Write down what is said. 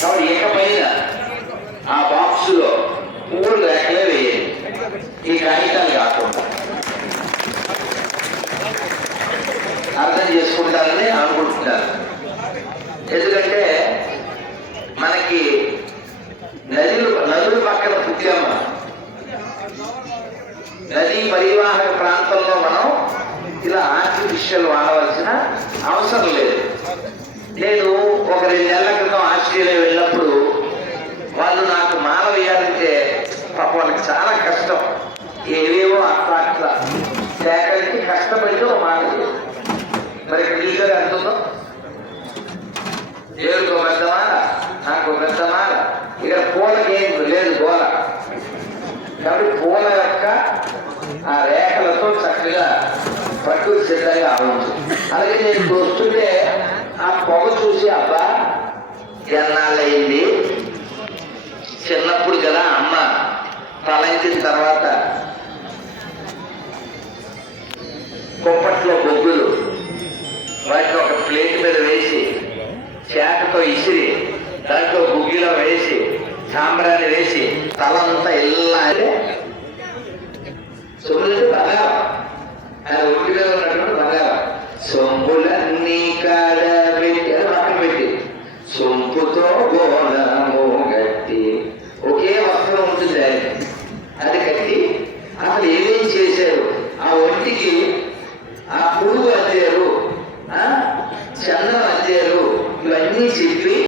కాబట్టి ఇకపైన ఆ బాక్సులో పువ్వులు రేఖలే వేయాలి. ఈ కాగితాలు కాకుండా. అర్థం చేసుకుంటారని అనుకుంటున్నారు. ఎందుకంటే మనకి నదులు నదుల పక్కన పుట్టాము నదీ పరివాహక ప్రాంతంలో మనం ఇలా ఆర్టిఫిషియల్ వాడవలసిన అవసరం లేదు. నేను ఒక రెండు నెలల మాట మరి ఇక్కడ అంటున్నాం ఎంత ఉందో దేవుడికి ఒక పెద్ద మాట నాకు ఒక పెద్ద మాట. ఇక్కడ పూలకి ఏం లేదు గోల కాబట్టి పూల యొక్క ఆ రేఖలతో చక్కగా ప్రకృతి సిద్ధంగా ఆవచ్చు అలాగే నేను వస్తుంటే ఆ పొగ చూసి అబ్బా ఎన్నాళ్ళయింది? చిన్నప్పుడు కదా అమ్మ తలంచిన తర్వాత కర్రతో ఇసిరి దాంట్లో గుగ్గిలో వేసి సాంబ్రాన్ని వేసి తలంతా ఇలా అంటే సొమ్ములు బంగారం. ఆయన ఒంటిలో ఉన్నటువంటి బంగారం. సొంపులన్నీ కాడ పెట్టి పక్కన పెట్టి సొంపుతో గోళము కట్టి ఒకే వస్త్రం ఉంటుంది ఆయన అది కట్టి అసలు ఏమేం చేశారు? ఆ ఒంటికి ఆ పురుగు అద్దారు చందన município